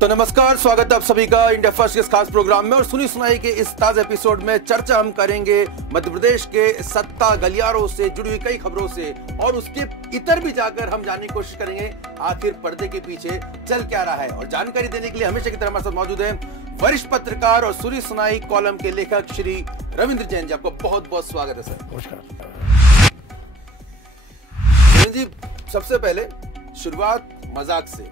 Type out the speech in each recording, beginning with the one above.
तो नमस्कार, स्वागत है आप सभी का इंडिया फर्स्ट के इस खास प्रोग्राम में। और सुनी सुनाई के इस ताजा एपिसोड में चर्चा हम करेंगे मध्य प्रदेश के सत्ता गलियारों से जुड़ी हुई कई खबरों से, और उसके इतर भी जाकर हम जानने की कोशिश करेंगे आखिर पर्दे के पीछे चल क्या रहा है। और जानकारी देने के लिए हमेशा की तरह हमारे साथ मौजूद है वरिष्ठ पत्रकार और सुनी सुनाई कॉलम के लेखक श्री रविंद्र जैन जी। आपको बहुत बहुत स्वागत है सर। नमस्कार जी। सबसे पहले शुरुआत मजाक से।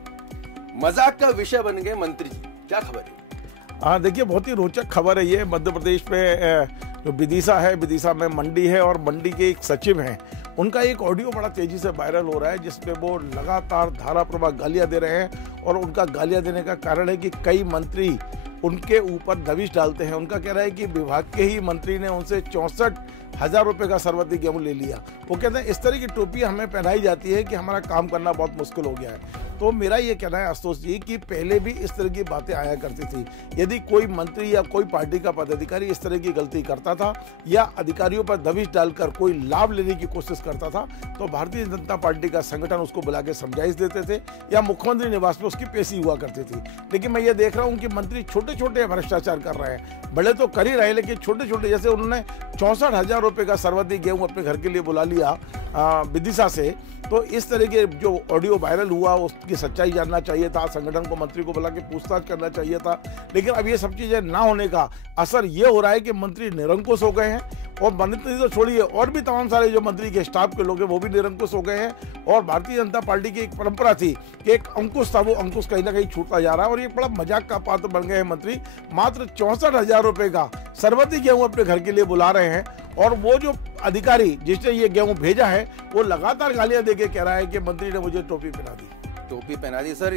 मजाक का विषय बन गए मंत्री जी, क्या खबर है? हाँ, देखिए, बहुत ही रोचक खबर है ये। मध्य प्रदेश में जो विदिशा है, विदिशा में मंडी है और मंडी के एक सचिव हैं, उनका एक ऑडियो बड़ा तेजी से वायरल हो रहा है जिसमें वो लगातार धाराप्रवाह गालियां दे रहे हैं। और उनका गालियां देने का कारण है कि कई मंत्री उनके ऊपर दबिश डालते हैं। उनका कह रहा है कि विभाग के ही मंत्री ने उनसे 64,000 रुपये का सर्वाधिक गेहूं ले लिया। वो कहते हैं इस तरह की टोपी हमें पहनाई जाती है कि हमारा काम करना बहुत मुश्किल हो गया है। तो मेरा ये कहना है आशुतोष जी कि पहले भी इस तरह की बातें आया करती थी। यदि कोई मंत्री या कोई पार्टी का पदाधिकारी इस तरह की गलती करता था या अधिकारियों पर दबिश डालकर कोई लाभ लेने की कोशिश करता था तो भारतीय जनता पार्टी का संगठन उसको बुला के समझाइश देते थे या मुख्यमंत्री निवास में उसकी पेशी हुआ करती थी। लेकिन मैं ये देख रहा हूँ कि मंत्री छोटे छोटे भ्रष्टाचार कर रहे हैं। बड़े तो कर ही रहे लेकिन छोटे छोटे, जैसे उन्होंने 64,000 रुपये का सर्वाधिक गेहूं अपने घर के लिए बुला लिया विदिशा से। तो इस तरह के जो ऑडियो वायरल हुआ उसकी सच्चाई जानना चाहिए था, संगठन को, मंत्री को बुला के पूछताछ करना चाहिए था। लेकिन अब ये सब चीजें ना होने का असर ये हो रहा है कि मंत्री निरंकुश हो गए हैं। और मंत्री तो छोड़िए, और भी तमाम सारे जो मंत्री के स्टाफ के लोग हैं वो भी निरंकुश हो गए हैं। और भारतीय जनता पार्टी की एक परंपरा थी कि एक अंकुश था, वो अंकुश कहीं ना कहीं छूटता जा रहा है और ये बड़ा मजाक का पात्र बन गए हैं मंत्री। मात्र 64,000 रुपये का सर्वाधिक गेहूं अपने घर के लिए बुला रहे हैं। और वो जो अधिकारी जिसने ये गेहूं भेजा है वो लगातार गालियां देके कह रहा है कि मंत्री ने मुझे टोपी पहना दी। टोपी पहना दी सर।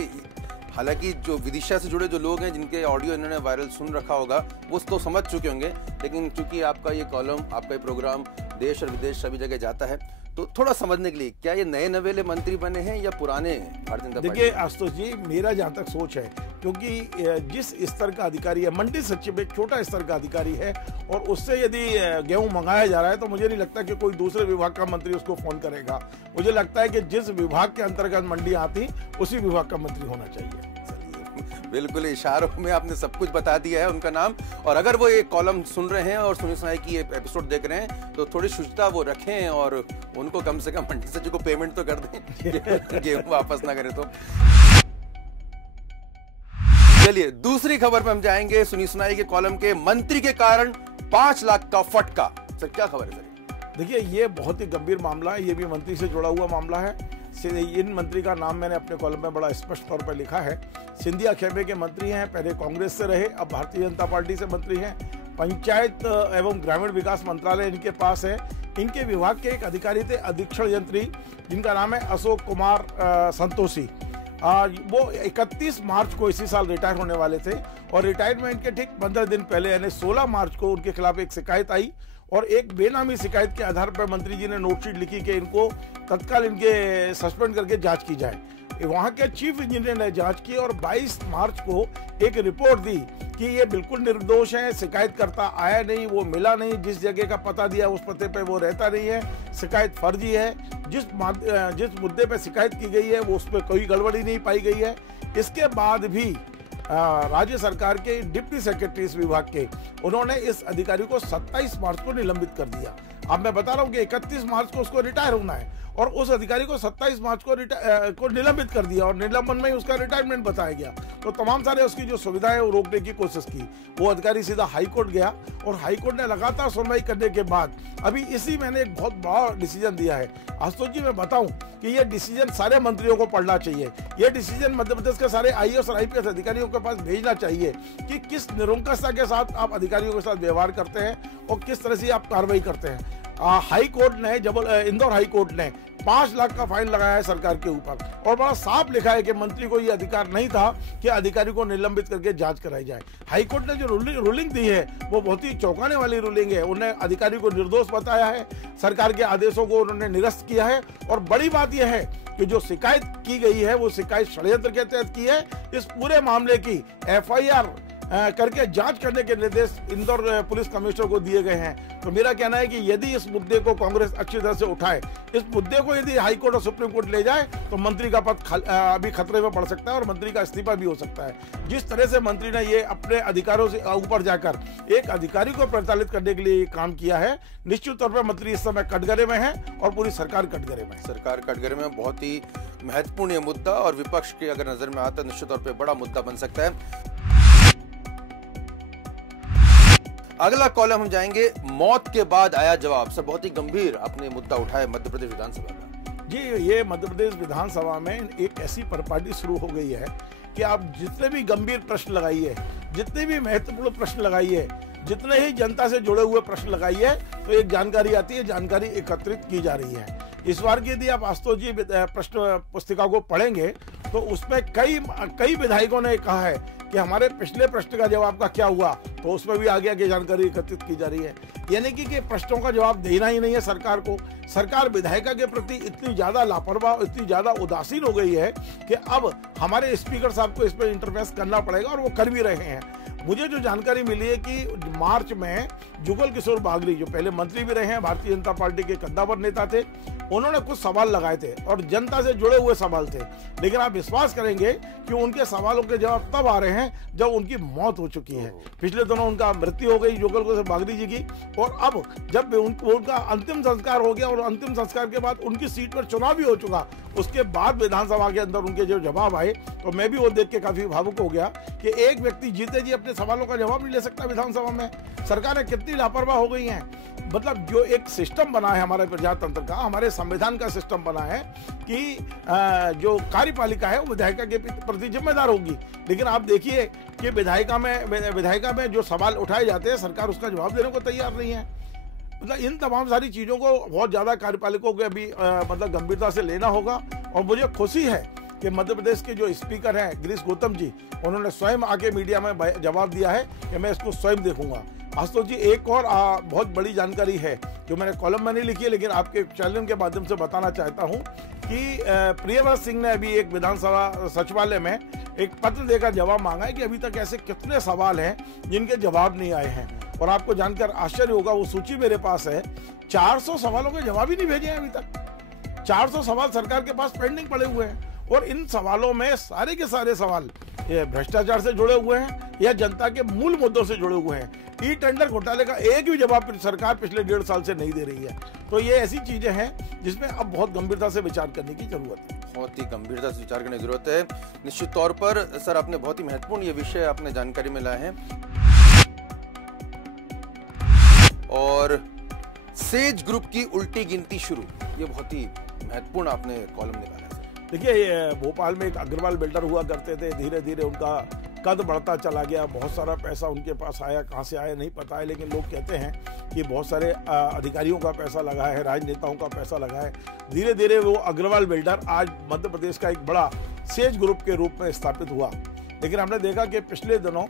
हालांकि जो विदिशा से जुड़े जो लोग हैं जिनके ऑडियो इन्होंने वायरल सुन रखा होगा वो तो समझ चुके होंगे, लेकिन चूंकि आपका ये कॉलम, आपका ये प्रोग्राम देश और विदेश सभी जगह जाता है तो थोड़ा समझने के लिए, क्या ये नए नवेले मंत्री बने हैं या पुराने भारतीय जनता पार्टी? देखिए आशुतोष जी, मेरा जहाँ तक सोच है, क्योंकि जिस स्तर का अधिकारी है, मंडी सचिव एक छोटा स्तर का अधिकारी है और उससे यदि गेहूं मंगाया जा रहा है तो मुझे नहीं लगता कि कोई दूसरे विभाग का मंत्री उसको फोन करेगा। मुझे लगता है कि जिस विभाग के अंतर्गत मंडी आती उसी विभाग का मंत्री होना चाहिए। बिल्कुल, इशारों में आपने सब कुछ बता दिया है उनका नाम। और अगर वो ये कॉलम सुन रहे हैं और सुनी सुनाई की ये एपिसोड देख रहे हैं तो थोड़ी शुचिता वो रखें और उनको कम से कम मंडी सचिव को पेमेंट तो कर दें गेहूं वापस ना करें तो। चलिए दूसरी खबर पे हम जाएंगे। सुनी सुनाई के कॉलम के मंत्री के कारण 5 लाख का फटका। सर क्या खबर है सर? देखिए, ये बहुत ही गंभीर मामला है। ये भी मंत्री से जुड़ा हुआ मामला है। इन मंत्री का नाम मैंने अपने कॉलम में बड़ा स्पष्ट तौर पर लिखा है। सिंधिया खेमे के मंत्री हैं, पहले कांग्रेस से रहे, अब भारतीय जनता पार्टी से मंत्री हैं। पंचायत एवं ग्रामीण विकास मंत्रालय इनके पास है। इनके विभाग के एक अधिकारी थे, अधीक्षण यंत्री, जिनका नाम है अशोक कुमार संतोषी। वो 31 मार्च को इसी साल रिटायर होने वाले थे और रिटायरमेंट के ठीक 15 दिन पहले यानी 16 मार्च को उनके खिलाफ एक शिकायत आई और एक बेनामी शिकायत के आधार पर मंत्री जी ने नोटशीट लिखी कि इनको तत्काल इनके सस्पेंड करके जांच की जाए। वहां के चीफ इंजीनियर ने जांच की और 22 मार्च को एक रिपोर्ट दी कि ये बिल्कुल निर्दोष है, शिकायतकर्ता आया नहीं, वो मिला नहीं, जिस जगह का पता दिया उस पते पे वो रहता नहीं है, शिकायत फर्जी है, जिस मुद्दे पे शिकायत की गई है वो उस पर कोई गड़बड़ी नहीं पाई गई है। इसके बाद भी राज्य सरकार के डिप्टी सेक्रेटरी इस विभाग के, उन्होंने इस अधिकारी को 27 मार्च को निलंबित कर दिया। अब मैं बता रहा हूँ कि 31 मार्च को उसको रिटायर होना है और उस अधिकारी को 27 मार्च को निलंबित कर दिया और निलंबन में ही उसका रिटायरमेंट बताया गया। तो तमाम सारे उसकी जो सुविधा है वो रोकने की कोशिश की। वो अधिकारी सीधा हाईकोर्ट गया और हाईकोर्ट ने लगातार सुनवाई करने के बाद अभी इसी महीने एक बहुत बड़ा डिसीजन दिया है। आशुतोष जी, मैं बताऊं कि ये डिसीजन सारे मंत्रियों को पढ़ना चाहिए। ये डिसीजन मध्य प्रदेश के सारे आईएएस और आईपीएस अधिकारियों के पास भेजना चाहिए कि किस निरंकुशता के साथ आप अधिकारियों के साथ व्यवहार करते हैं और किस तरह से आप कार्रवाई करते हैं। हाई कोर्ट ने इंदौर हाई कोर्ट ने 5 लाख का फाइन लगाया है सरकार के ऊपर और बड़ा साफ लिखा है कि मंत्री को यह अधिकार नहीं था कि अधिकारी को निलंबित करके जांच कराई जाए। हाई कोर्ट ने जो रूलिंग दी है वो बहुत ही चौंकाने वाली रूलिंग है। उन्होंने अधिकारी को निर्दोष बताया है, सरकार के आदेशों को उन्होंने निरस्त किया है और बड़ी बात यह है कि जो शिकायत की गई है वो शिकायत षड्यंत्र के तहत की है। इस पूरे मामले की एफआईआर करके जांच करने के निर्देश इंदौर पुलिस कमिश्नर को दिए गए हैं। तो मेरा कहना है कि यदि इस मुद्दे को कांग्रेस अच्छी तरह से उठाए, इस मुद्दे को यदि हाई कोर्ट और सुप्रीम कोर्ट ले जाए तो मंत्री का पद अभी खतरे में पड़ सकता है और मंत्री का इस्तीफा भी हो सकता है। जिस तरह से मंत्री ने ये अपने अधिकारों से ऊपर जाकर एक अधिकारी को परिचालित करने के लिए काम किया है, निश्चित तौर पर मंत्री इस समय कटघरे में है और पूरी सरकार कटघरे में। सरकार कटघरे में बहुत ही महत्वपूर्ण ये मुद्दा और विपक्ष के अगर नजर में आता है निश्चित तौर पर बड़ा मुद्दा बन सकता है। अगला कॉलम हम जाएंगे, मौत के बाद आया जवाब। सर बहुत ही गंभीर अपने मुद्दा उठाए मध्य प्रदेश विधानसभा का। जी, ये मध्य प्रदेश विधानसभा में एक ऐसी परिपाटी शुरू हो गई है कि आप जितने भी गंभीर प्रश्न लगाइए, जितने भी महत्वपूर्ण प्रश्न लगाइए, जितने ही जनता से जुड़े हुए प्रश्न लगाइए, तो एक जानकारी आती है, जानकारी एकत्रित की जा रही है। इस बार की यदि आप आशुतोष जी प्रश्न पुस्तिका को पढ़ेंगे तो उसमें कई विधायकों ने कहा है कि हमारे पिछले प्रश्न का जवाब का क्या हुआ, तो उसमें भी आगे आगे जानकारी एकत्रित की जा रही है। यानी कि प्रश्नों का जवाब देना ही नहीं है सरकार को। सरकार विधायिका के प्रति इतनी ज्यादा लापरवाह, इतनी ज्यादा उदासीन हो गई है कि अब हमारे स्पीकर साहब को इस पर इंटरफेस करना पड़ेगा और वो कर भी रहे हैं। मुझे जो जानकारी मिली है कि मार्च में जुगल किशोर बागरी, जो पहले मंत्री भी रहे हैं, भारतीय जनता पार्टी के कद्दावर नेता थे, उन्होंने कुछ सवाल लगाए थे और जनता से जुड़े हुए सवाल थे। लेकिन आप विश्वास करेंगे कि उनके सवालों के जवाब तब आ रहे हैं जब उनकी मौत हो चुकी है। पिछले दिनों उनका मृत्यु हो गई जुगल किशोर बागरी जी की, और अब जब उनका अंतिम संस्कार हो गया और अंतिम संस्कार के बाद उनकी सीट पर चुनाव भी हो चुका, उसके बाद विधानसभा के अंदर उनके जो जवाब आए तो मैं भी वो देख के काफी भावुक हो गया कि एक व्यक्ति जीते जी अपने सवालों का जवाब नहीं ले सकता विधानसभा में। सरकारें कितनी लापरवाह हो गई हैं। मतलब जो एक सिस्टम बना है हमारे प्रजातंत्र का, हमारे संविधान का सिस्टम बना है कि जो कार्यपालिका है वो विधायिका के प्रति जिम्मेदार होगी, लेकिन आप देखिए कि विधायिका में जो सवाल उठाए जाते हैं सरकार उसका जवाब देने को तैयार नहीं है। मतलब इन तमाम सारी चीजों को बहुत ज्यादा कार्यपालिकों को अभी मतलब गंभीरता से लेना होगा। और मुझे खुशी है कि मध्य प्रदेश के जो स्पीकर हैं गिरीश गौतम जी, उन्होंने स्वयं आके मीडिया में जवाब दिया है कि मैं इसको स्वयं देखूंगा। आशुतोष जी, एक और बहुत बड़ी जानकारी है जो मैंने कॉलम में नहीं लिखी है, लेकिन आपके चैनल के माध्यम से बताना चाहता हूं कि प्रियव्रत सिंह ने अभी एक विधानसभा सचिवालय में एक पत्र देकर जवाब मांगा है कि अभी तक ऐसे कितने सवाल हैं जिनके जवाब नहीं आए हैं। और आपको जानकर आश्चर्य होगा, वो सूची मेरे पास है, 400 सवालों के जवाब ही नहीं भेजे हैं अभी तक। 400 सवाल सरकार के पास पेंडिंग पड़े हुए हैं और इन सवालों में सारे के सारे सवाल ये भ्रष्टाचार से जुड़े हुए हैं या जनता के मूल मुद्दों से जुड़े हुए हैं। ई टेंडर घोटाले का एक भी जवाब सरकार पिछले 1.5 साल से नहीं दे रही है। तो ये ऐसी चीजें हैं जिसमें अब बहुत गंभीरता से विचार करने की जरूरत है। बहुत ही गंभीरता से विचार करने की जरूरत है निश्चित तौर पर। सर आपने बहुत ही महत्वपूर्ण ये विषय अपने जानकारी में लाए हैं। और सेज ग्रुप की उल्टी गिनती शुरू, ये बहुत ही महत्वपूर्ण आपने कॉलम निकाला है। देखिए, भोपाल में एक अग्रवाल बिल्डर हुआ करते थे, धीरे धीरे उनका कद बढ़ता चला गया, बहुत सारा पैसा उनके पास आया, कहाँ से आया नहीं पता है, लेकिन लोग कहते हैं कि बहुत सारे अधिकारियों का पैसा लगा है, राजनेताओं का पैसा लगा है। धीरे धीरे वो अग्रवाल बिल्डर आज मध्य प्रदेश का एक बड़ा सेज ग्रुप के रूप में स्थापित हुआ। लेकिन हमने देखा कि पिछले दिनों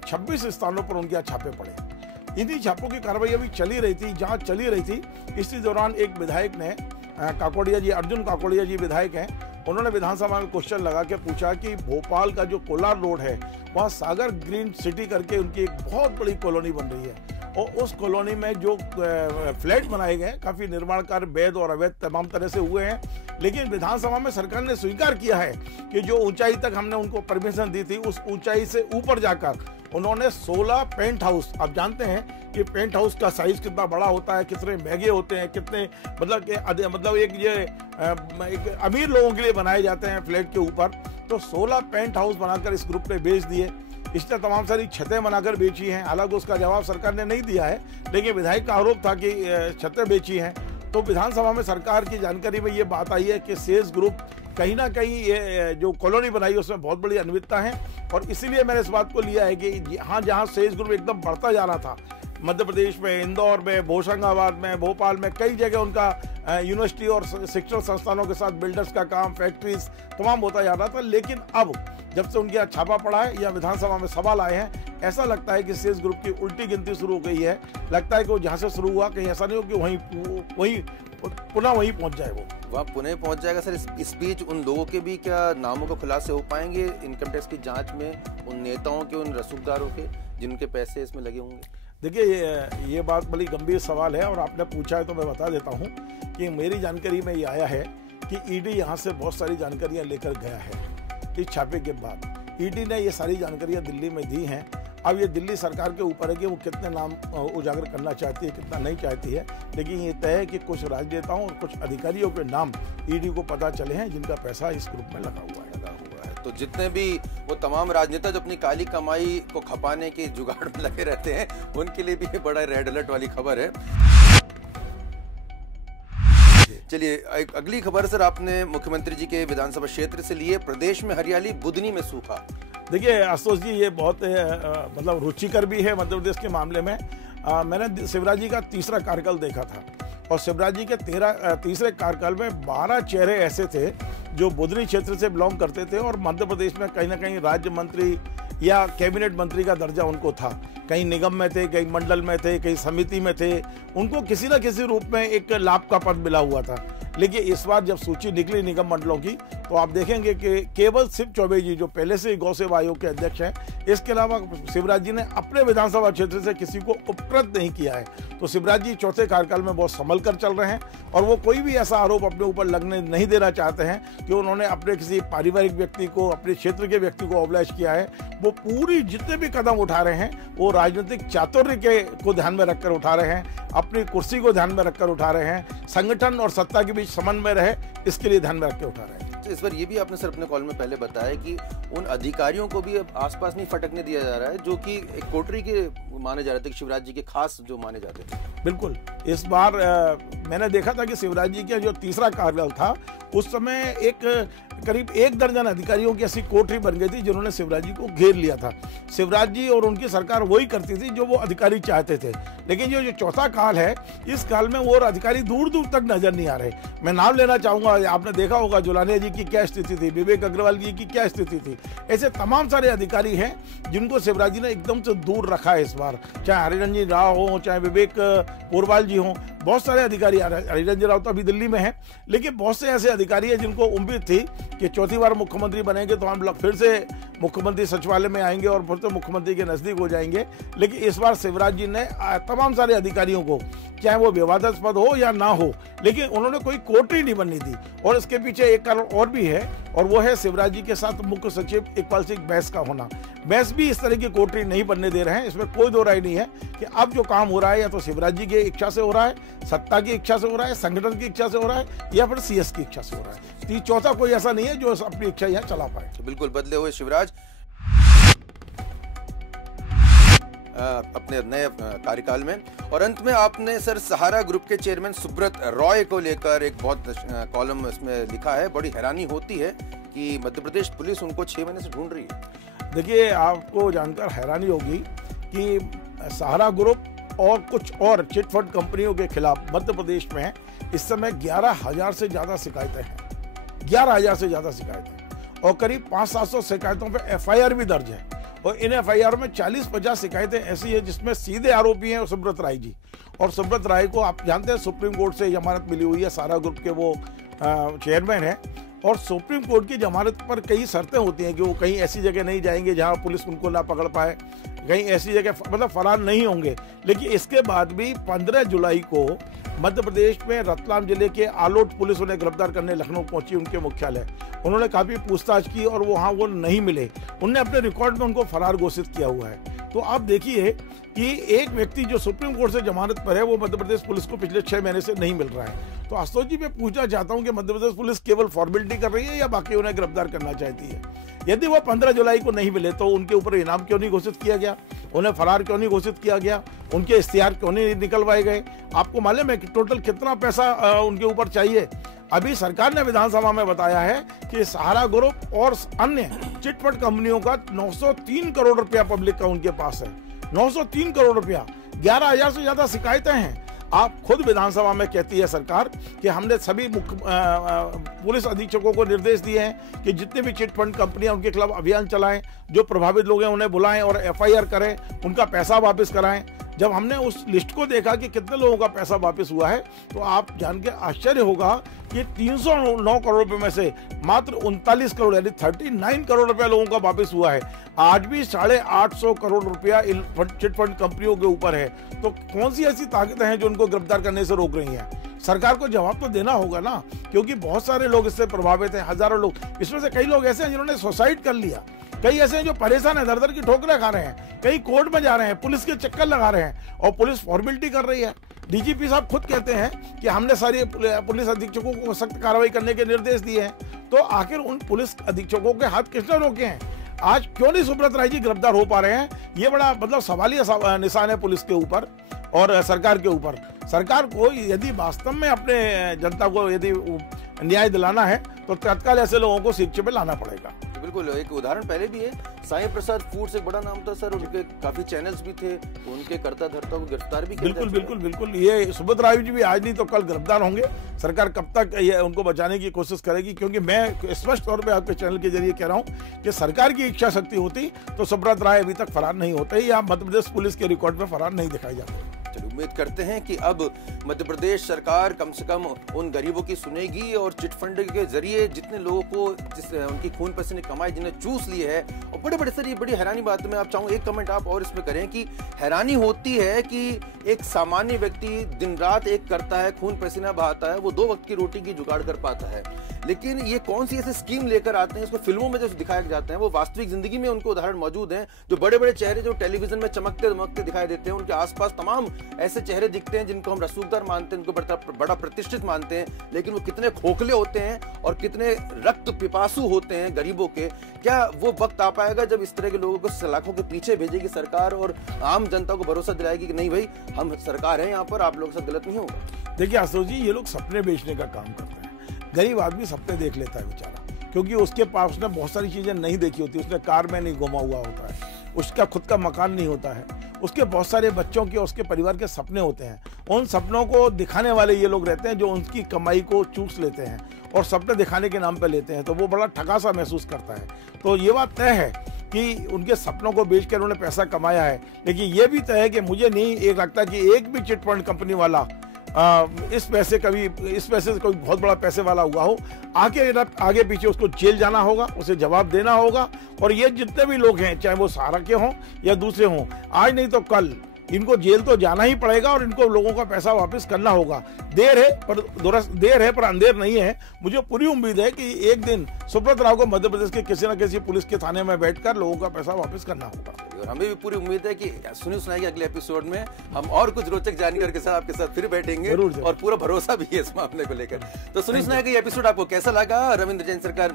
26 स्थानों पर उनके छापे पड़े। इन्हीं छापों की कार्रवाई अभी चली रही थी, जांच चली रही थी। इसी दौरान एक विधायक ने, काकोड़िया जी, अर्जुन काकोड़िया जी विधायक हैं, उन्होंने विधानसभा में क्वेश्चन लगा के पूछा कि भोपाल का जो कोलार रोड है वहाँ सागर ग्रीन सिटी करके उनकी एक बहुत बड़ी कॉलोनी बन रही है और उस कॉलोनी में जो फ्लैट बनाए गए काफी निर्माण कार्य वैध और अवैध तमाम तरह से हुए हैं। लेकिन विधानसभा में सरकार ने स्वीकार किया है कि जो ऊंचाई तक हमने उनको परमिशन दी थी उस ऊंचाई से ऊपर जाकर उन्होंने 16 पेंट हाउस, आप जानते हैं कि पेंट हाउस का साइज कितना बड़ा होता है, कितने महंगे होते हैं, कितने मतलब एक अमीर लोगों के लिए बनाए जाते हैं फ्लैट के ऊपर, तो 16 पेंट हाउस बनाकर इस ग्रुप ने बेच दिए। इसने तमाम सारी छतें बनाकर बेची हैं। हालांकि उसका जवाब सरकार ने नहीं दिया है, लेकिन विधायक का आरोप था कि छतें बेची हैं। तो विधानसभा में सरकार की जानकारी में ये बात आई है कि सेज ग्रुप कहीं ना कहीं ये जो कॉलोनी बनाई उसमें बहुत बड़ी अनियमितता है और इसीलिए मैंने इस बात को लिया है कि हाँ, जहाँ सेज ग्रुप एकदम बढ़ता जा रहा था मध्य प्रदेश में, इंदौर में, होशंगाबाद में, भोपाल में, कई जगह उनका यूनिवर्सिटी और शिक्षण संस्थानों के साथ बिल्डर्स का काम, फैक्ट्रीज तमाम होता जा रहा था। लेकिन अब जब से उनके यहाँ छापा पड़ा है या विधानसभा में सवाल आए हैं, ऐसा लगता है कि सेज ग्रुप की उल्टी गिनती शुरू हो गई है। लगता है कि वो जहाँ से शुरू हुआ कहीं ऐसा नहीं हो कि वहीं पुनः वहीं पहुंच जाए वो। वहाँ पुणे पहुंच जाएगा सर। इस बीच उन लोगों के भी क्या नामों के खुलासे हो पाएंगे इनकम टैक्स की जांच में, उन नेताओं के, उन रसूखदारों के जिनके पैसे इसमें लगे होंगे? देखिए, ये बात बड़ी गंभीर सवाल है और आपने पूछा है तो मैं बता देता हूँ कि मेरी जानकारी में ये आया है कि ईडी यहाँ से बहुत सारी जानकारियाँ लेकर गया है। इस छापे के बाद ईडी ने ये सारी जानकारियाँ दिल्ली में दी हैं। अब ये दिल्ली सरकार के ऊपर है कि वो कितने नाम उजागर करना चाहती है, कितना नहीं चाहती है, लेकिन ये तय है कि कुछ राजनेताओं और कुछ अधिकारियों के नाम ईडी को पता चले हैं जिनका पैसा इस ग्रुप में लगा हुआ है। तो जितने भी वो तमाम राजनेता जो अपनी काली कमाई को खपाने के जुगाड़ में लगे रहते हैं, उनके लिए भी ये बड़ा रेड अलर्ट वाली खबर है। चलिए अगली खबर सर, आपने मुख्यमंत्री जी के विधानसभा क्षेत्र से लिए, प्रदेश में हरियाली, बुधनी में सूखा। देखिए आशुतोष जी, ये बहुत मतलब रुचिकर भी है मध्य प्रदेश के मामले में। मैंने शिवराज जी का तीसरा कार्यकाल देखा था और शिवराज जी के तीसरे कार्यकाल में 12 चेहरे ऐसे थे जो बुधनी क्षेत्र से बिलोंग करते थे और मध्य प्रदेश में कहीं ना कहीं राज्य मंत्री या कैबिनेट मंत्री का दर्जा उनको था। कहीं निगम में थे, कहीं मंडल में थे, कहीं समिति में थे, उनको किसी न किसी रूप में एक लाभ का पद मिला हुआ था। लेकिन इस बार जब सूची निकली निगम मंडलों की तो आप देखेंगे कि केवल शिव चौबे जी जो पहले से गौ सेवा आयोग के अध्यक्ष हैं, इसके अलावा शिवराज जी ने अपने विधानसभा क्षेत्र से किसी को उपकृत नहीं किया है। तो शिवराज जी चौथे कार्यकाल में बहुत संभल कर चल रहे हैं और वो कोई भी ऐसा आरोप अपने ऊपर लगने नहीं देना चाहते हैं कि उन्होंने अपने किसी पारिवारिक व्यक्ति को, अपने क्षेत्र के व्यक्ति को अभिलाष किया है। वो पूरी जितने भी कदम उठा रहे हैं वो राजनीतिक चातुर्य को ध्यान में रखकर उठा रहे हैं, अपनी कुर्सी को ध्यान में रखकर उठा रहे हैं, संगठन और सत्ता के बीच समन्वय रहे इसके लिए ध्यान में रख के उठा रहे हैं। तो इस बार ये भी आपने सर अपने कॉल में पहले बताया कि उन अधिकारियों को भी अब आसपास नहीं फटकने दिया जा रहा है जो कि एक कोटरी के माने जा रहे थे, शिवराज जी के खास जो माने जाते थे। बिल्कुल, इस बार मैंने देखा था कि शिवराज जी का जो तीसरा कार्यकाल था उस समय करीब 1 दर्जन अधिकारियों की ऐसी कोठरी बन गई थी जिन्होंने शिवराज जी को घेर लिया था। शिवराज जी और उनकी सरकार वही करती थी जो वो अधिकारी चाहते थे। लेकिन जो चौथा काल है, इस काल में वो अधिकारी दूर दूर तक नजर नहीं आ रहे। मैं नाम लेना चाहूंगा, आपने देखा होगा जुलानिया जी की क्या स्थिति थी, विवेक अग्रवाल जी की क्या स्थिति थी। ऐसे तमाम सारे अधिकारी हैं जिनको शिवराज जी ने एकदम से दूर रखा है इस बार, चाहे हरिरंजन राव हो, चाहे विवेक पोरवाल जी हों। बहुत सारे अधिकारी, हरिरंजन राव तो अभी दिल्ली में हैं, लेकिन बहुत से ऐसे अधिकारी हैं जिनको उम्मीद थी कि चौथी बार मुख्यमंत्री बनेंगे तो हम लोग फिर से मुख्यमंत्री सचिवालय में आएंगे और फिर तो मुख्यमंत्री के नजदीक हो जाएंगे। लेकिन इस बार शिवराज जी ने तमाम सारे अधिकारियों को, चाहे वो विवादास्पद हो या ना हो, लेकिन उन्होंने कोई कोटरी नहीं बनने दी। और इसके पीछे एक कारण और भी है और वो है शिवराज जी के साथ मुख्य सचिव इकबाल सिंह बैस का होना। बैस भी इस तरह की कोटरी नहीं बनने दे रहे हैं। इसमें कोई दो राय नहीं है कि अब जो काम हो रहा है या तो शिवराज जी की इच्छा से हो रहा है, सत्ता की इच्छा से हो रहा है, संगठन की इच्छा से हो रहा है या फिर सीएस की इच्छा से हो रहा है। चौथा कोई ऐसा नहीं है जो अपनी इच्छा यहाँ चला पाए। तो बिल्कुल बदले हुए शिवराज अपने नए कार्यकाल में। और अंत में आपने सर सहारा ग्रुप के चेयरमैन सुब्रत रॉय को लेकर एक बहुत कॉलम इसमें लिखा है। बड़ी हैरानी होती है कि मध्य प्रदेश पुलिस उनको 6 महीने से ढूंढ रही है। देखिए, आपको जानकर हैरानी होगी कि सहारा ग्रुप और कुछ और चिटफंड कंपनियों के खिलाफ मध्य प्रदेश में इस समय 11,000 से ज्यादा शिकायतें हैं। 11,000 से ज्यादा शिकायतें और करीब 500-700 शिकायतों पे एफआईआर भी दर्ज है। और इन एफआईआर में 40-50 शिकायतें ऐसी है जिसमें सीधे आरोपी हैं सुब्रत राय जी। और सुब्रत राय को आप जानते हैं सुप्रीम कोर्ट से जमानत मिली हुई है, सहारा ग्रुप के वो चेयरमैन हैं। और सुप्रीम कोर्ट की जमानत पर कई शर्तें होती हैं कि वो कहीं ऐसी जगह नहीं जाएंगे जहां पुलिस उनको ना पकड़ पाए, कहीं ऐसी जगह मतलब फरार नहीं होंगे। लेकिन इसके बाद भी 15 जुलाई को मध्य प्रदेश में रतलाम जिले के आलोट पुलिस उन्हें गिरफ्तार करने लखनऊ पहुंची, उनके मुख्यालय। उन्होंने काफी पूछताछ की और वहां वो नहीं मिले। उनने अपने रिकॉर्ड में उनको फरार घोषित किया हुआ है। तो आप देखिए कि एक व्यक्ति जो सुप्रीम कोर्ट से जमानत पर है वो मध्य प्रदेश पुलिस को पिछले 6 महीने से नहीं मिल रहा है। तो आशुतोष जी, मैं पूछना चाहता हूं कि मध्य प्रदेश पुलिस केवल फॉर्मेलिटी कर रही है या बाकी उन्हें गिरफ्तार करना चाहती है? यदि वो 15 जुलाई को नहीं मिले तो उनके ऊपर इनाम क्यों नहीं घोषित किया गया? उन्हें फरार क्यों नहीं घोषित किया गया? उनके इश्तिहार क्यों नहीं निकलवाए गए? आपको मालूम है कि टोटल कितना पैसा उनके ऊपर चाहिए? अभी सरकार ने विधानसभा में बताया है कि सहारा ग्रुप और अन्य चिटफंड कंपनियों का 903 करोड़ रुपया पब्लिक का उनके पास है। 903 करोड़ रुपया, 11,000 से ज्यादा शिकायतें हैं। आप खुद विधानसभा में कहती है सरकार कि हमने सभी पुलिस अधीक्षकों को निर्देश दिए हैं कि जितने भी चिटफंड कंपनियां उनके खिलाफ अभियान चलाएं, जो प्रभावित लोग हैं उन्हें बुलाएं और एफआईआर करें, उनका पैसा वापस कराएं। जब हमने उस लिस्ट को देखा कि कितने लोगों का पैसा वापस हुआ है, तो आप जान के आश्चर्य होगा कि 309 करोड़ रुपए में से मात्र 39 करोड़ यानी 39 करोड़ रुपया लोगों का वापस हुआ है। आज भी 850 करोड़ रुपया इन चिट फंड कंपनियों के ऊपर है। तो कौन सी ऐसी ताकतें हैं जो उनको गिरफ्तार करने से रोक रही हैं? सरकार को जवाब तो देना होगा ना, क्योंकि बहुत सारे लोग इससे प्रभावित हैं, हजारों लोग। इसमें से कई लोग ऐसे हैं जिन्होंने सुसाइड कर लिया, कई ऐसे हैं जो परेशान है, दर-दर की ठोकरें खा रहे हैं, कई कोर्ट में जा रहे हैं, पुलिस के चक्कर लगा रहे हैं और पुलिस फॉर्मेलिटी कर रही है। डीजीपी साहब खुद कहते हैं कि हमने सारी पुलिस अधीक्षकों को सख्त कार्रवाई करने के निर्देश दिए हैं। तो आखिर उन पुलिस अधीक्षकों के हाथ किसने रोके हैं? आज क्यों नहीं सुब्रत राय जी गिरफ्तार हो पा रहे हैं? ये बड़ा मतलब सवालिया निशान है पुलिस के ऊपर और सरकार के ऊपर। सरकार को यदि वास्तव में अपने जनता को यदि न्याय दिलाना है तो तत्काल ऐसे लोगों को शिक्षा पे लाना पड़ेगा। बिल्कुल, एक उदाहरण पहले भी है, साईं प्रसाद फूड्स एक बड़ा नाम था सर, उनके काफी चैनल्स भी थे, उनके कर्ता धर्ता को गिरफ्तार भी किया। बिल्कुल ये सुब्रत राय जी भी आज नहीं तो कल गिरफ्तार होंगे। सरकार कब तक ये उनको बचाने की कोशिश करेगी? क्योंकि मैं स्पष्ट तौर पे आपके चैनल के जरिए कह रहा हूँ कि सरकार की इच्छा शक्ति होती तो सुब्रत राय अभी तक फरार नहीं होते या मध्य प्रदेश पुलिस के रिकॉर्ड में फरार नहीं दिखाई जाते। चलिए, उम्मीद करते हैं कि अब मध्य प्रदेश सरकार कम से कम उन गरीबों की सुनेगी और चिट फंड के जरिए जितने लोगों को उनकी खून पसीने कमाई जिन्हें चूस लिए है। और बड़े सर ये बड़ी हैरानी बात है, मैं आप चाहूँ एक कमेंट आप और इसमें करें कि हैरानी होती है कि एक सामान्य व्यक्ति दिन रात एक करता है, खून पसीना बहाता है, वो 2 वक्त की रोटी की जुगाड़ कर पाता है, लेकिन ये कौन सी ऐसी स्कीम लेकर आते हैं, इसको फिल्मों में जो दिखाए जाते हैं वो वास्तविक जिंदगी में उनके उदाहरण मौजूद हैं। जो बड़े चेहरे जो टेलीविजन में चमकते दमकते दिखाई देते हैं, उनके आसपास तमाम ऐसे चेहरे दिखते हैं जिनको हम रसूखदार मानते हैं, उनको बड़ा प्रतिष्ठित मानते हैं, लेकिन वो कितने खोखले होते हैं और कितने रक्त पिपासु होते हैं गरीबों के। क्या वो वक्त आ पाएगा जब इस तरह के लोगों को सलाखों के पीछे भेजेगी सरकार और आम जनता को भरोसा दिलाएगी कि नहीं भाई हम सरकार है यहाँ पर, आप लोगों के साथ गलत नहीं होगा? देखिए आशुतोष जी, ये लोग सपने बेचने का काम करते हैं। गरीब आदमी सपने देख लेता है बेचारा, क्योंकि उसके पास उसने बहुत सारी चीजें नहीं देखी होती, उसने कार में नहीं घुमा हुआ होता है, उसका खुद का मकान नहीं होता है, उसके बहुत सारे बच्चों के उसके परिवार के सपने होते हैं। उन सपनों को दिखाने वाले ये लोग रहते हैं जो उनकी कमाई को चूस लेते हैं और सपने दिखाने के नाम पे लेते हैं, तो वो बड़ा ठगा सा महसूस करता है। तो ये बात तय है कि उनके सपनों को बेचकर उन्होंने पैसा कमाया है, लेकिन ये भी तय है कि मुझे नहीं एक लगता कि एक भी चिट फंड कंपनी वाला इस पैसे से कोई बहुत बड़ा पैसे वाला हुआ हो, आगे पीछे उसको जेल जाना होगा, उसे जवाब देना होगा। और ये जितने भी लोग हैं, चाहे वो सहारा के हों या दूसरे हों, आज नहीं तो कल इनको जेल तो जाना ही पड़ेगा और इनको लोगों का पैसा वापस करना होगा। देर है पर अंधेर नहीं है। मुझे पूरी उम्मीद है कि एक दिन सुब्रत राव को मध्य प्रदेश के किसी न किसी पुलिस के थाने में बैठकर लोगों का पैसा वापस करना होगा। और हमें भी पूरी उम्मीद है कि सुनी सुनाई अगले एपिसोड में हम और कुछ रोचक जानकारी के साथ आपके साथ फिर बैठेंगे और पूरा भरोसा भी है इस मामले को लेकर। तो सुनी सुनाई का एपिसोड आपको कैसा लगा? रविंद्र जैन सर का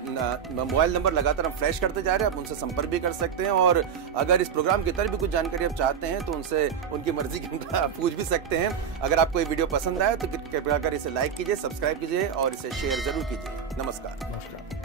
मोबाइल नंबर लगातार हम फ्लैश करते जा रहे हैं, आप उनसे संपर्क भी कर सकते हैं। और अगर इस प्रोग्राम की तरह भी कुछ जानकारी आप चाहते हैं तो उनसे उनकी मर्जी के अंदर आप पूछ भी सकते हैं। अगर आपको ये वीडियो पसंद आए तो कृपया कर इसे लाइक कीजिए, सब्सक्राइब कीजिए और इसे शेयर जरूर कीजिए। नमस्कार।